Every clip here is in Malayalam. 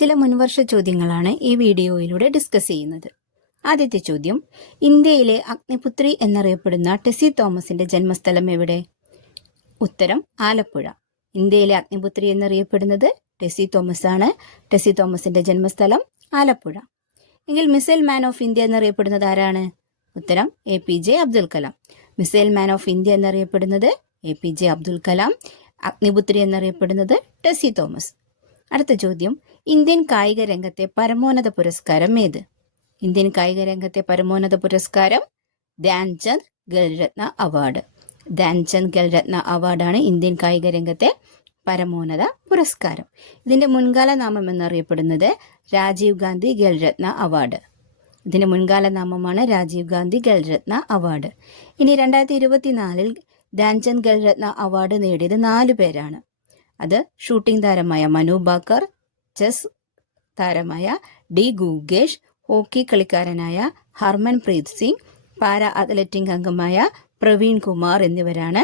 ചില മുൻവർഷ ചോദ്യങ്ങളാണ് ഈ വീഡിയോയിലൂടെ ഡിസ്കസ് ചെയ്യുന്നത്. ആദ്യത്തെ ചോദ്യം, ഇന്ത്യയിലെ അഗ്നിപുത്രി എന്നറിയപ്പെടുന്ന ടെസി തോമസിന്റെ ജന്മസ്ഥലം എവിടെ? ഉത്തരം ആലപ്പുഴ. ഇന്ത്യയിലെ അഗ്നിപുത്രി എന്നറിയപ്പെടുന്നത് ടെസി തോമസ് ആണ്. ടെസി തോമസിന്റെ ജന്മസ്ഥലം ആലപ്പുഴ. എങ്കിൽ മിസൈൽ മാൻ ഓഫ് ഇന്ത്യ എന്നറിയപ്പെടുന്നത് ആരാണ്? ഉത്തരം APJ Abdul Kalam. Missile man of India എന്നറിയപ്പെടുന്നത് APJ അബ്ദുൽ കലാം. അഗ്നിപുത്രി എന്നറിയപ്പെടുന്നത് ടെസി തോമസ്. അടുത്ത ചോദ്യം, ഇന്ത്യൻ കായിക രംഗത്തെ പരമോന്നത പുരസ്കാരം ഏത്? ഇന്ത്യൻ കായിക രംഗത്തെ പരമോന്നത പുരസ്കാരം ധ്യാൻചന്ദ് ഖേൽരത്ന അവാർഡ്. ധ്യാൻചന്ദ് ഖേൽരത്ന അവാർഡാണ് ഇന്ത്യൻ കായിക രംഗത്തെ പരമോന്നത പുരസ്കാരം. ഇതിന്റെ മുൻകാല നാമം എന്നറിയപ്പെടുന്നത് രാജീവ് ഗാന്ധി ഖേൽരത്ന അവാർഡ്. ഇതിന്റെ മുൻകാല നാമമാണ് രാജീവ് ഗാന്ധി ഖേൽരത്ന അവാർഡ്. ഇനി 2024 ധ്യാൻചന്ദ് ഖേൽരത്ന അവാർഡ് നേടിയത് 4 പേരാണ്. അത് ഷൂട്ടിംഗ് താരമായ മനു ഭാക്കർ, ചെസ് താരമായ D ഗുഗേഷ്, ഹോക്കി കളിക്കാരനായ Harmanpreet Singh, para athletic അംഗമായ പ്രവീൺ കുമാർ എന്നിവരാണ്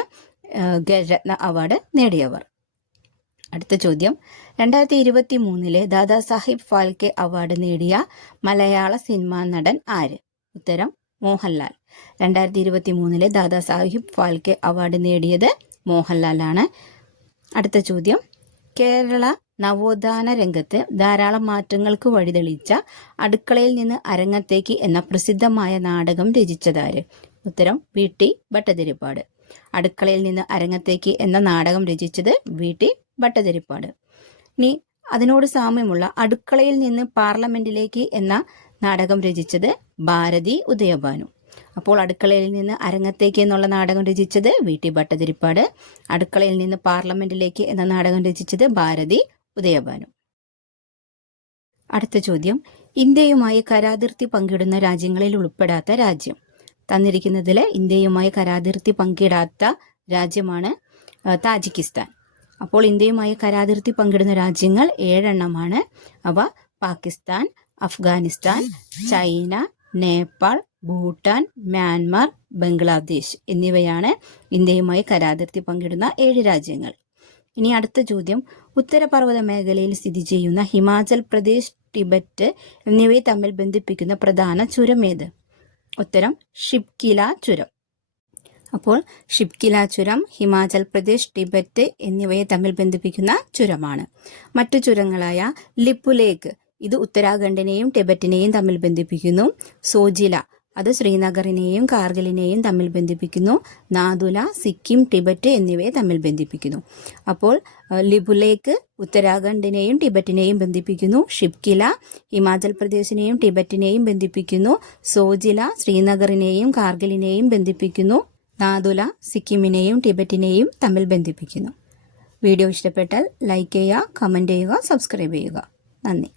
ഖേൽരത്ന അവാർഡ് നേടിയവർ. അടുത്ത ചോദ്യം, 2023 ദാദാ സാഹിബ് ഫാൽക്കെ അവാർഡ് നേടിയ മലയാള സിനിമാ നടൻ ആര്? ഉത്തരം മോഹൻലാൽ. 2023 ദാദാ സാഹിബ് ഫാൽക്കെ അവാർഡ് നേടിയത് മോഹൻലാൽ ആണ്. അടുത്ത ചോദ്യം, കേരള നവോത്ഥാന രംഗത്ത് ധാരാളം മാറ്റങ്ങൾക്ക് വഴിതെളിച്ച അടുക്കളയിൽ നിന്ന് അരങ്ങത്തേക്ക് എന്ന പ്രസിദ്ധമായ നാടകം രചിച്ചതാര്? ഉത്തരം VT ഭട്ടതിരിപ്പാട്. അടുക്കളയിൽ നിന്ന് അരങ്ങത്തേക്ക് എന്ന നാടകം രചിച്ചത് VT ഭട്ടതിരിപ്പാട്. ഇനി അതിനോട് സാമ്യമുള്ള അടുക്കളയിൽ നിന്ന് പാർലമെന്റിലേക്ക് എന്ന നാടകം രചിച്ചത് ഭാരതി ഉദയഭാനു. അപ്പോൾ അടുക്കളയിൽ നിന്ന് അരങ്ങത്തേക്ക് എന്നുള്ള നാടകം രചിച്ചത് VT ഭട്ടതിരിപ്പാട്. അടുക്കളയിൽ നിന്ന് പാർലമെന്റിലേക്ക് എന്ന നാടകം രചിച്ചത് ഭാരതി ഉദയഭാനു. അടുത്ത ചോദ്യം, ഇന്ത്യയുമായി കരാതിർത്തി പങ്കിടുന്ന രാജ്യങ്ങളിൽ ഉൾപ്പെടാത്ത രാജ്യം. തന്നിരിക്കുന്നതിൽ ഇന്ത്യയുമായി കരാതിർത്തി പങ്കിടാത്ത രാജ്യമാണ് താജിക്കിസ്ഥാൻ. അപ്പോൾ ഇന്ത്യയുമായി കരാതിർത്തി പങ്കിടുന്ന രാജ്യങ്ങൾ 7 എണ്ണമാണ്. അവ പാകിസ്ഥാൻ, അഫ്ഗാനിസ്ഥാൻ, ചൈന, നേപ്പാൾ, ഭൂട്ടാൻ, മ്യാൻമാർ, ബംഗ്ലാദേശ് എന്നിവയാണ് ഇന്ത്യയുമായി കരാതിർത്തി പങ്കിടുന്ന 7 രാജ്യങ്ങൾ. ഇനി അടുത്ത ചോദ്യം, ഉത്തരപർവ്വത മേഖലയിൽ സ്ഥിതി ചെയ്യുന്ന ഹിമാചൽ പ്രദേശ്, ടിബറ്റ് എന്നിവയെ തമ്മിൽ ബന്ധിപ്പിക്കുന്ന പ്രധാന ചുരം ഏത്? ഉത്തരം ഷിപ്കില ചുരം. അപ്പോൾ ഷിപ്കില ചുരം ഹിമാചൽ പ്രദേശ്, ടിബറ്റ് എന്നിവയെ തമ്മിൽ ബന്ധിപ്പിക്കുന്ന ചുരമാണ്. മറ്റു ചുരങ്ങളായ ലിപ്പുലേക്ക്, ഇത് ഉത്തരാഖണ്ഡിനെയും ടിബറ്റിനെയും തമ്മിൽ ബന്ധിപ്പിക്കുന്നു. സോജില, അത് ശ്രീനഗറിനെയും കാർഗിലിനെയും തമ്മിൽ ബന്ധിപ്പിക്കുന്നു. നാഥുല, സിക്കിം, ടിബറ്റ് എന്നിവയെ തമ്മിൽ ബന്ധിപ്പിക്കുന്നു. അപ്പോൾ ലിപുലേക്ക് ഉത്തരാഖണ്ഡിനെയും ടിബറ്റിനെയും ബന്ധിപ്പിക്കുന്നു. ഷിപ്കില ഹിമാചൽ പ്രദേശിനെയും ടിബറ്റിനെയും ബന്ധിപ്പിക്കുന്നു. സോജില ശ്രീനഗറിനെയും കാർഗിലിനെയും ബന്ധിപ്പിക്കുന്നു. നാഥുല സിക്കിമിനെയും ടിബറ്റിനെയും തമ്മിൽ ബന്ധിപ്പിക്കുന്നു. വീഡിയോ ഇഷ്ടപ്പെട്ടാൽ ലൈക്ക് ചെയ്യുക, കമന്റ് ചെയ്യുക, സബ്സ്ക്രൈബ് ചെയ്യുക. നന്ദി.